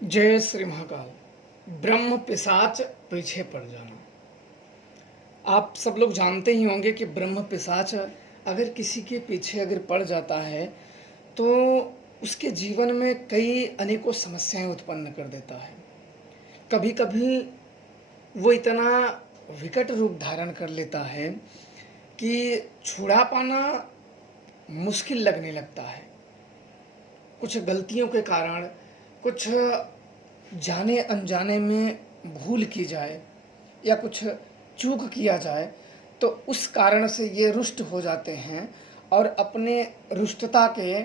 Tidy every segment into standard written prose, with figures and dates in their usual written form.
जय श्री महाकाल। ब्रह्म पिशाच पीछे पड़ जाना। आप सब लोग जानते ही होंगे कि ब्रह्म पिशाच अगर किसी के पीछे अगर पड़ जाता है तो उसके जीवन में कई अनेकों समस्याएं उत्पन्न कर देता है। कभी कभी वो इतना विकट रूप धारण कर लेता है कि छुड़ा पाना मुश्किल लगने लगता है। कुछ गलतियों के कारण, कुछ जाने अनजाने में भूल की जाए या कुछ चूक किया जाए तो उस कारण से ये रुष्ट हो जाते हैं और अपने रुष्टता के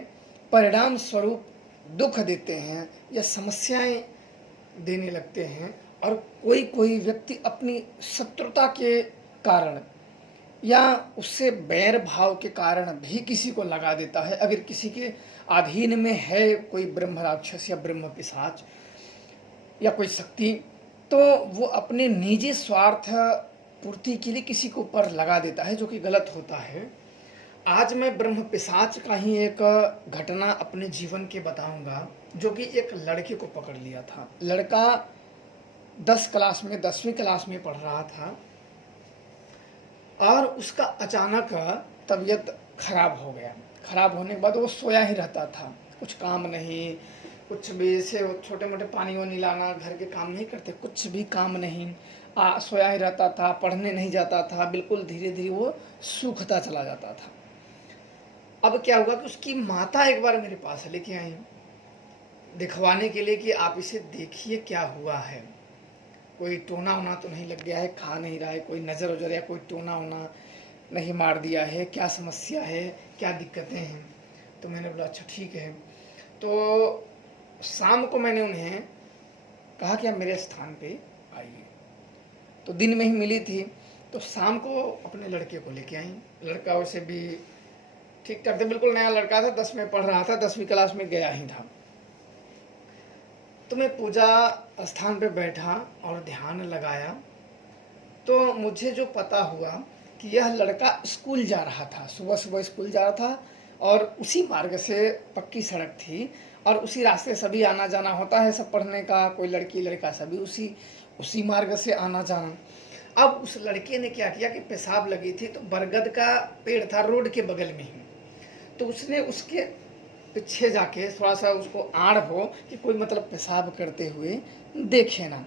परिणाम स्वरूप दुख देते हैं या समस्याएं देने लगते हैं। और कोई कोई व्यक्ति अपनी शत्रुता के कारण या उससे बैर भाव के कारण भी किसी को लगा देता है। अगर किसी के अधीन में है कोई ब्रह्म राक्षस या ब्रह्म पिशाच या कोई शक्ति, तो वो अपने निजी स्वार्थ पूर्ति के लिए किसी को ऊपर लगा देता है, जो कि गलत होता है। आज मैं ब्रह्म पिशाच का ही एक घटना अपने जीवन के बताऊंगा, जो कि एक लड़के को पकड़ लिया था। लड़का 10वीं क्लास में पढ़ रहा था और उसका अचानक तबीयत खराब हो गया। खराब होने के बाद वो सोया ही रहता था, कुछ काम नहीं, कुछ भी से छोटे मोटे पानी वानी लाना, घर के काम नहीं करते, कुछ भी काम नहीं, सोया ही रहता था, पढ़ने नहीं जाता था, बिल्कुल धीरे धीरे वो सूखता चला जाता था। अब क्या हुआ कि उसकी माता एक बार मेरे पास लेके आई दिखवाने के लिए कि आप इसे देखिए क्या हुआ है, कोई टोना वोना तो नहीं लग गया है, खा नहीं रहा है, कोई नज़र उजर या कोई टोना वोना नहीं मार दिया है, क्या समस्या है, क्या दिक्कतें हैं। तो मैंने बोला अच्छा ठीक है। तो शाम को मैंने उन्हें कहा कि आप मेरे स्थान पे आइए। तो दिन में ही मिली थी, तो शाम को अपने लड़के को लेके आई। लड़का वैसे भी ठीक ठाक था, बिल्कुल नया लड़का था, 10 में पढ़ रहा था, 10वीं क्लास में गया ही था। तो मैं पूजा स्थान पे बैठा और ध्यान लगाया तो मुझे जो पता हुआ कि यह लड़का स्कूल जा रहा था, सुबह सुबह स्कूल जा रहा था और उसी मार्ग से पक्की सड़क थी और उसी रास्ते सभी आना जाना होता है, सब पढ़ने का, कोई लड़की लड़का सभी उसी मार्ग से आना जाना। अब उस लड़के ने क्या किया कि पेशाब लगी थी, तो बरगद का पेड़ था रोड के बगल में ही, तो उसने उसके पीछे जाके थोड़ा सा उसको आड़ हो कि कोई मतलब पेशाब करते हुए देखे ना,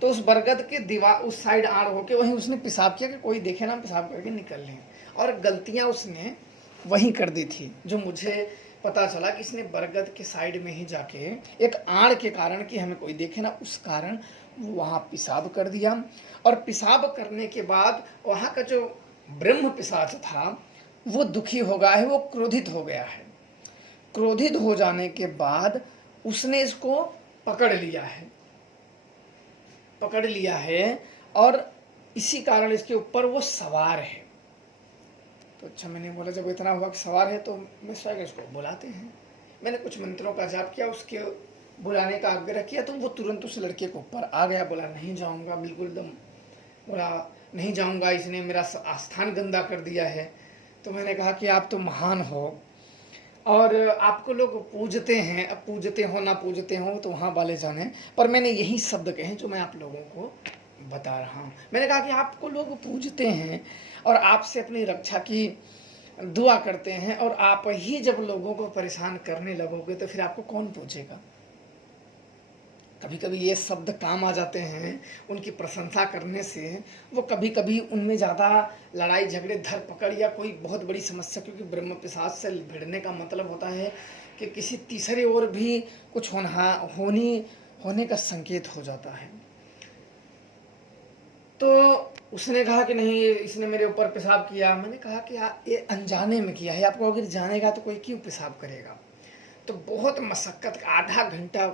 तो उस बरगद के दीवार उस साइड आड़ होके वहीं उसने पेशाब किया कि कोई देखे ना, पेशाब करके निकल लें। और गलतियां उसने वहीं कर दी थी, जो मुझे पता चला कि इसने बरगद के साइड में ही जाके एक आड़ के कारण कि हमें कोई देखे ना, उस कारण वो वहाँ पेशाब कर दिया। और पेशाब करने के बाद वहाँ का जो ब्रह्म पिशाच था वो दुखी हो गया है, वो क्रोधित हो गया है। क्रोधित हो जाने के बाद उसने इसको पकड़ लिया है और इसी कारण इसके ऊपर वो सवार है। तो अच्छा मैंने बोला जब इतना हुआ कि सवार है तो मैं स्वयं इसको बुलाते हैं। मैंने कुछ मंत्रों का जाप किया, उसके बुलाने का आग्रह किया, तो वो तुरंत उस लड़के के ऊपर आ गया। बोला नहीं जाऊंगा, बिल्कुल दम बोला नहीं जाऊंगा, इसने मेरा स्थान गंदा कर दिया है। तो मैंने कहा कि आप तो महान हो और आपको लोग पूजते हैं, अब पूजते हो ना पूजते हो तो वहाँ वाले जाने, पर मैंने यही शब्द कहे जो मैं आप लोगों को बता रहा हूँ। मैंने कहा कि आपको लोग पूजते हैं और आपसे अपनी रक्षा की दुआ करते हैं, और आप ही जब लोगों को परेशान करने लगोगे तो फिर आपको कौन पूछेगा। कभी कभी ये शब्द काम आ जाते हैं, उनकी प्रशंसा करने से वो कभी कभी उनमें ज़्यादा लड़ाई झगड़े धर पकड़ या कोई बहुत बड़ी समस्या, क्योंकि ब्रह्म पिशाच से भिड़ने का मतलब होता है कि किसी तीसरे ओर भी कुछ होने का संकेत हो जाता है। तो उसने कहा कि नहीं इसने मेरे ऊपर पेशाब किया। मैंने कहा कि ये अनजाने में किया है, आपको अगर जानेगा तो कोई क्यों पेशाब करेगा। तो बहुत मशक्क़त, आधा घंटा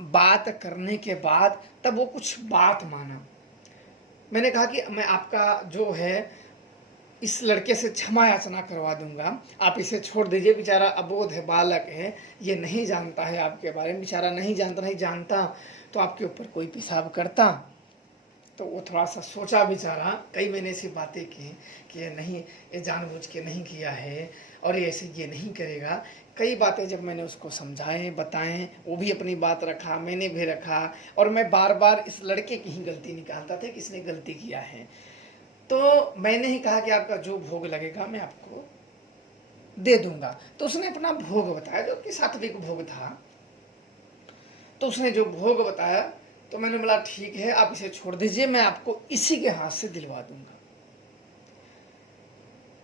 बात करने के बाद तब वो कुछ बात माना। मैंने कहा कि मैं आपका जो है इस लड़के से क्षमा याचना करवा दूंगा, आप इसे छोड़ दीजिए, बेचारा अबोध है, बालक है, ये नहीं जानता है आपके बारे में, बेचारा नहीं जानता तो आपके ऊपर कोई पेशाब करता तो वो थोड़ा सा सोचा विचारा, कई मैंने ऐसी बातें की कि नहीं, ये जानबूझ के नहीं किया है और ये ऐसे ये नहीं करेगा। कई बातें जब मैंने उसको समझाएं बताएं, वो भी अपनी बात रखा, मैंने भी रखा, और मैं बार बार इस लड़के की ही गलती निकालता था कि इसने गलती किया है। तो मैंने ही कहा कि आपका जो भोग लगेगा मैं आपको दे दूंगा। तो उसने अपना भोग बताया जो कि सात्विक भोग था। तो उसने जो भोग बताया तो मैंने बोला ठीक है, आप इसे छोड़ दीजिए, मैं आपको इसी के हाथ से दिलवा दूंगा।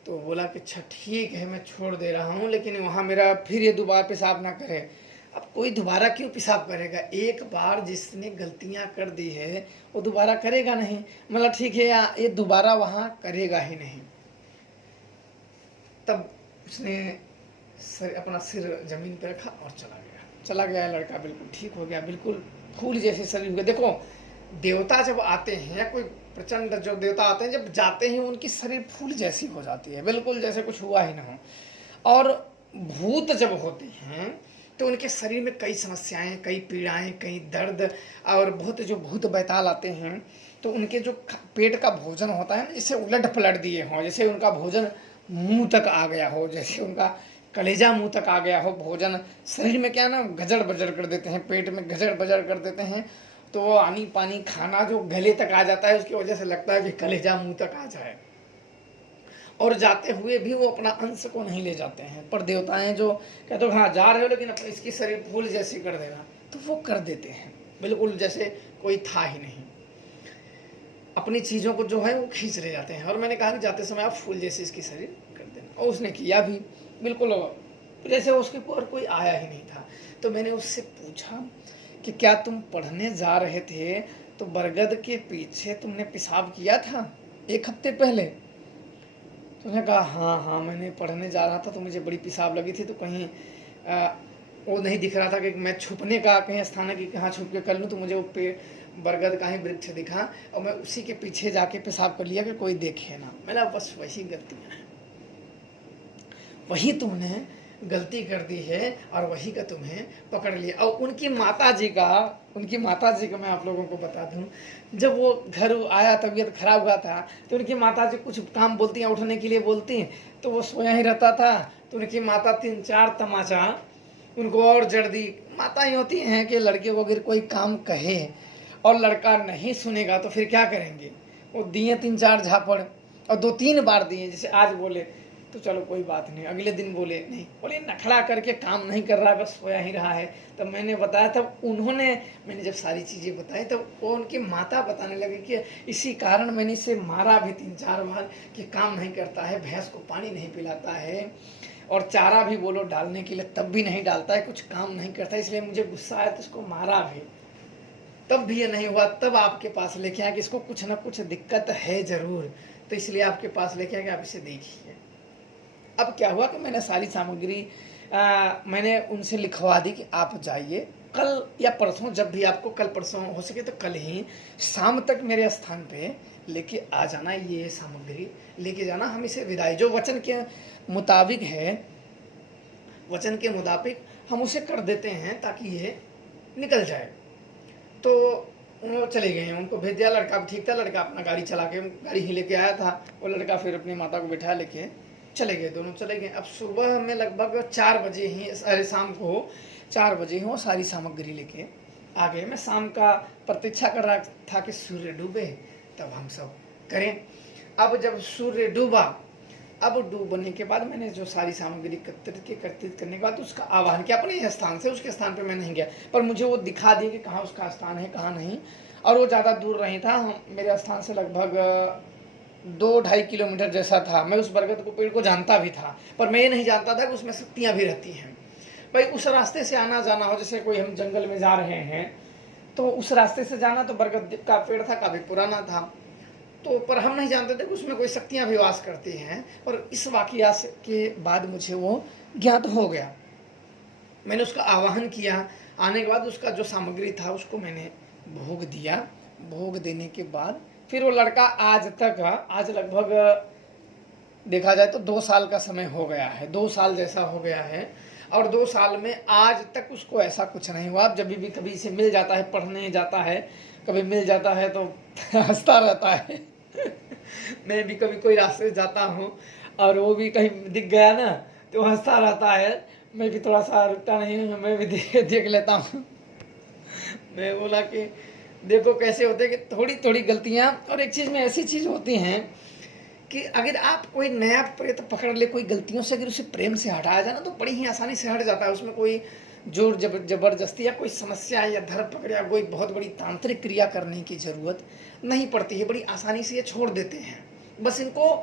तो बोला कि अच्छा ठीक है, मैं छोड़ दे रहा हूँ, लेकिन वहाँ मेरा फिर ये दोबारा पेशाब ना करे। अब कोई दोबारा क्यों पेशाब करेगा? एक बार जिसने गलतियाँ कर दी है वो दोबारा करेगा नहीं। मतलब ठीक है, ये दोबारा वहाँ करेगा ही नहीं। तब उसने अपना सिर जमीन पर रखा और चला गया। लड़का बिल्कुल ठीक हो गया, बिल्कुल फूल जैसे शरीर हो गया। देखो, देवता जब आते हैं, कोई प्रचंड जो देवता आते हैं, जब जाते हैं उनकी शरीर फूल जैसी हो जाती है, बिल्कुल जैसे कुछ हुआ ही ना हो। और भूत जब होते हैं तो उनके शरीर में कई समस्याएं, कई पीड़ाएं, कई दर्द, और बहुत जो भूत बैताल आते हैं तो उनके जो पेट का भोजन होता है ना, जैसे उलट पलट दिए हों, जैसे उनका भोजन मुंह तक आ गया हो, जैसे उनका कलेजा मुंह तक आ गया हो भोजन। शरीर में क्या ना गजड़ बजड़ कर देते हैं, पेट में गजड़ बजड़ कर देते हैं। तो वो आनी पानी खाना जो गले तक आ जाता है, उसकी वजह से लगता है कि कलेजा मुंह तक आ जाए। और जाते हुए भी वो अपना अंश को नहीं ले जाते हैं। पर देवताएं जो कहते हो हाँ जा रहे हो, लेकिन इसकी शरीर फूल जैसी कर देना, तो वो कर देते हैं, बिल्कुल जैसे कोई था ही नहीं। अपनी चीज़ों को जो है वो खींच ले जाते हैं। और मैंने कहा कि जाते समय आप फूल जैसे इसकी शरीर कर देना, और उसने किया भी बिल्कुल जैसे उसके ऊपर कोई आया ही नहीं था। तो मैंने उससे पूछा कि क्या तुम पढ़ने जा रहे थे तो बरगद के पीछे तुमने पेशाब किया था 1 हफ्ते पहले? तो उसने कहा हाँ, मैंने पढ़ने जा रहा था तो मुझे बड़ी पेशाब लगी थी, तो कहीं वो नहीं दिख रहा था कि मैं छुपने का कहीं स्थान है कि कहाँ छुप के कर लूँ, तो मुझे वो बरगद का ही वृक्ष दिखा और मैं उसी के पीछे जाके पेशाब कर लिया कि कोई देखे ना। मैंने बस वही गलतियाँ हैं, वही तुमने गलती कर दी है और वही का तुम्हें पकड़ लिया। और उनकी माता जी का मैं आप लोगों को बता दूं, जब वो घर आया, तबीयत खराब हुआ था, तो उनकी माता जी कुछ काम बोलती हैं, उठने के लिए बोलती हैं, तो वो सोया ही रहता था। तो उनकी माता 3-4 तमाचा उनको और जड़ दी। माता ही होती हैं कि लड़के को अगर कोई काम कहे और लड़का नहीं सुनेगा तो फिर क्या करेंगे। वो दिए 3-4 झापड़, और 2-3 बार दिए। जैसे आज बोले तो चलो कोई बात नहीं, अगले दिन बोले नहीं, बोले नखड़ा करके काम नहीं कर रहा है, बस सोया ही रहा है। तब मैंने बताया, तब मैंने जब सारी चीज़ें बताई, तब वो उनकी माता बताने लगे कि इसी कारण मैंने इसे मारा भी 3-4 बार कि काम नहीं करता है, भैंस को पानी नहीं पिलाता है, और चारा भी बोलो डालने के लिए तब भी नहीं डालता है, कुछ काम नहीं करता, इसलिए मुझे गुस्सा आया तो उसको मारा भी। तब भी ये नहीं हुआ, तब आपके पास लेके आया कि इसको कुछ ना कुछ दिक्कत है ज़रूर, तो इसलिए आपके पास लेके आया कि आप इसे देखिए। अब क्या हुआ कि मैंने सारी सामग्री मैंने उनसे लिखवा दी कि आप जाइए कल या परसों, जब भी आपको कल परसों हो सके तो कल ही शाम तक मेरे स्थान पे लेके आ जाना, ये सामग्री लेके जाना। हम इसे विदाई जो वचन के मुताबिक है, वचन के मुताबिक हम उसे कर देते हैं ताकि ये निकल जाए। तो वो चले गए, उनको भेज दिया। लड़का भी ठीक था, लड़का अपना गाड़ी चला के गाड़ी ही लेके आया था। वो लड़का फिर अपनी माता को बिठा लेके चले गए, दोनों चले गए। अब सुबह में लगभग 4 बजे ही, अरे शाम को 4 बजे ही वो सारी सामग्री लेके आ गए। मैं शाम का प्रतीक्षा कर रहा था कि सूर्य डूबे तब हम सब करें। अब जब सूर्य डूबा, अब डूबने के बाद मैंने जो सारी सामग्री एकत्रित करने के बाद उसका आह्वान किया अपने स्थान से। उसके स्थान पे मैं नहीं गया, पर मुझे वो दिखा दिया कि कहाँ उसका स्थान है कहाँ नहीं, और वो ज़्यादा दूर नहीं था। मेरे स्थान से लगभग 2-2.5 किलोमीटर जैसा था। मैं उस बरगद को पेड़ को जानता भी था, पर मैं ये नहीं जानता था कि उसमें शक्तियाँ भी रहती हैं। भाई उस रास्ते से आना जाना हो, जैसे कोई हम जंगल में जा रहे हैं तो उस रास्ते से जाना, तो बरगद का पेड़ था, काफ़ी पुराना था, तो पर हम नहीं जानते थे कि उसमें कोई शक्तियाँ भी वास करती हैं। और इस वाक़या के बाद मुझे वो ज्ञात हो गया। मैंने उसका आवाहन किया, आने के बाद उसका जो सामग्री था उसको मैंने भोग दिया। भोग देने के बाद फिर वो लड़का आज लगभग देखा जाए तो 2 साल का समय हो गया है, 2 साल जैसा हो गया है। और 2 साल में आज तक उसको ऐसा कुछ नहीं हुआ। अब जब भी कभी से मिल जाता है, पढ़ने जाता है, कभी मिल जाता है तो हंसता रहता है। मैं भी कभी कोई रास्ते से जाता हूँ और वो भी कहीं दिख गया ना तो हंसता रहता है। मैं भी थोड़ा सा रुकता नहीं हूँ, मैं भी देख लेता हूँ। मैं बोला कि देखो कैसे होते हैं कि थोड़ी थोड़ी गलतियाँ, और एक चीज़ में ऐसी चीज़ होती हैं कि अगर आप कोई नया प्रेत पकड़ ले, कोई गलतियों से अगर उसे प्रेम से हटाया जाए ना तो बड़ी ही आसानी से हट जाता है। उसमें कोई जोर जबरदस्ती या कोई समस्या या धर पकड़ या कोई बहुत बड़ी तांत्रिक क्रिया करने की ज़रूरत नहीं पड़ती है, बड़ी आसानी से ये छोड़ देते हैं। बस इनको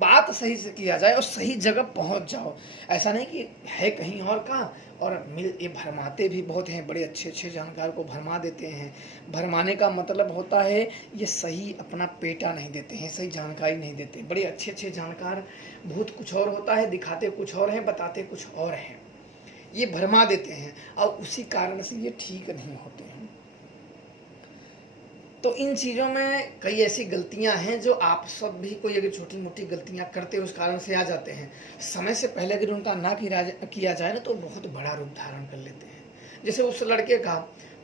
बात सही से किया जाए और सही जगह पहुंच जाओ। ऐसा नहीं कि है कहीं और का और मिल ये भरमाते भी बहुत हैं, बड़े अच्छे अच्छे जानकार को भरमा देते हैं। भरमाने का मतलब होता है ये सही अपना पेटा नहीं देते हैं, सही जानकारी नहीं देते। बड़े अच्छे अच्छे जानकार, भूत कुछ और होता है, दिखाते कुछ और हैं, बताते कुछ और हैं। ये भरमा देते हैं और उसी कारण से ये ठीक नहीं होते हैं। तो इन चीज़ों में कई ऐसी गलतियां हैं जो आप सब भी कोई अगर छोटी मोटी गलतियां करते हो उस कारण से आ जाते हैं। समय से पहले अगर उनका ना किया जाए ना तो बहुत बड़ा रूप धारण कर लेते हैं। जैसे उस लड़के का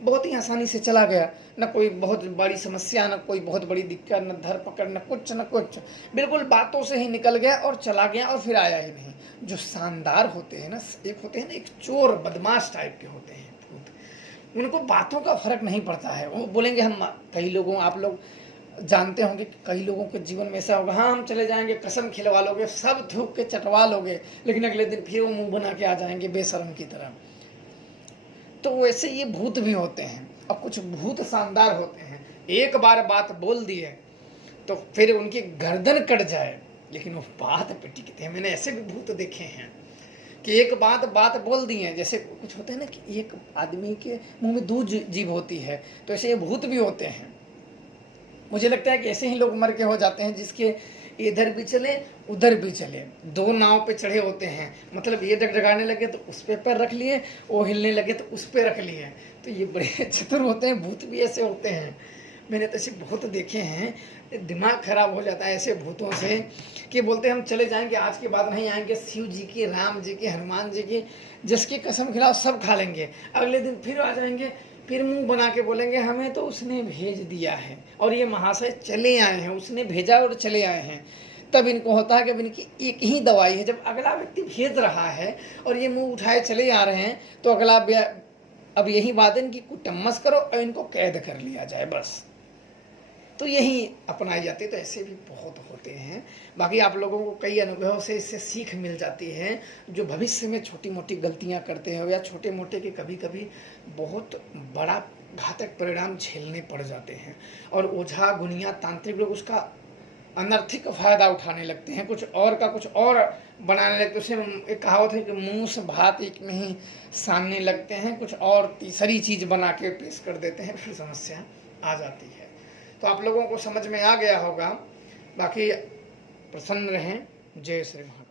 बहुत ही आसानी से चला गया, न कोई बहुत बड़ी समस्या, न कोई बहुत बड़ी दिक्कत, न धर पकड़, न कुछ, बिल्कुल बातों से ही निकल गया और चला गया और फिर आया ही नहीं। जो शानदार होते हैं ना, एक होते हैं ना एक चोर बदमाश टाइप के होते हैं, उनको बातों का फर्क नहीं पड़ता है। वो बोलेंगे हम, कई लोगों, आप लोग जानते होंगे कि कई लोगों के जीवन में ऐसा होगा, हाँ हम चले जाएंगे, कसम खिलवा लोगे, सब थूक के चटवा लोगे, लेकिन अगले दिन फिर वो मुंह बना के आ जाएंगे बेशर्म की तरह। तो वैसे ये भूत भी होते हैं और कुछ भूत शानदार होते हैं। एक बार बात बोल दी है तो फिर उनकी गर्दन कट जाए लेकिन वो बात पे टिकते हैं। मैंने ऐसे भी भूत देखे हैं कि एक बात बोल दी है। जैसे कुछ होता है ना कि एक आदमी के मुंह में 2 जीभ होती है, तो ऐसे ये भूत भी होते हैं। मुझे लगता है कि ऐसे ही लोग मर के हो जाते हैं जिसके इधर भी चले उधर भी चले, 2 नाव पे चढ़े होते हैं। मतलब ये डगडगाने लगे तो उस पे पैर रख लिए, वो हिलने लगे तो उस पे रख लिए। तो ये बड़े चतुर होते हैं, भूत भी ऐसे होते हैं। मैंने तो ऐसे बहुत देखे हैं, दिमाग खराब हो जाता है ऐसे भूतों से कि बोलते हैं हम चले जाएंगे, आज के बाद नहीं आएंगे, शिव जी की, राम जी की, हनुमान जी की, जिसकी कसम खिलाओ सब खा लेंगे। अगले दिन फिर आ जाएंगे, फिर मुंह बना के बोलेंगे हमें तो उसने भेज दिया है और ये महाशय चले आए हैं, उसने भेजा और चले आए हैं। तब इनको होता है कि अब इनकी एक ही दवाई है, जब अगला व्यक्ति भेज रहा है और ये मुंह उठाए चले आ रहे हैं तो अगला अब यही बात है, इनकी कुटम्मस करो और इनको कैद कर लिया जाए, बस। तो यही अपनाई जाती है। तो ऐसे भी बहुत होते हैं। बाकी आप लोगों को कई अनुभवों से इससे सीख मिल जाती है, जो भविष्य में छोटी मोटी गलतियां करते हैं या छोटे मोटे के कभी कभी बहुत बड़ा घातक परिणाम झेलने पड़ जाते हैं। और ओझा गुनिया तांत्रिक लोग उसका अनर्थिक फायदा उठाने लगते हैं, कुछ और का कुछ और बनाने लगते हैं। उसे एक कहावत है कि मुंह से भात एक में ही सानने लगते हैं, कुछ और तीसरी चीज बना के पेश कर देते हैं, फिर समस्या आ जाती है। तो आप लोगों को समझ में आ गया होगा। बाकी प्रसन्न रहें। जय श्री महाकाल।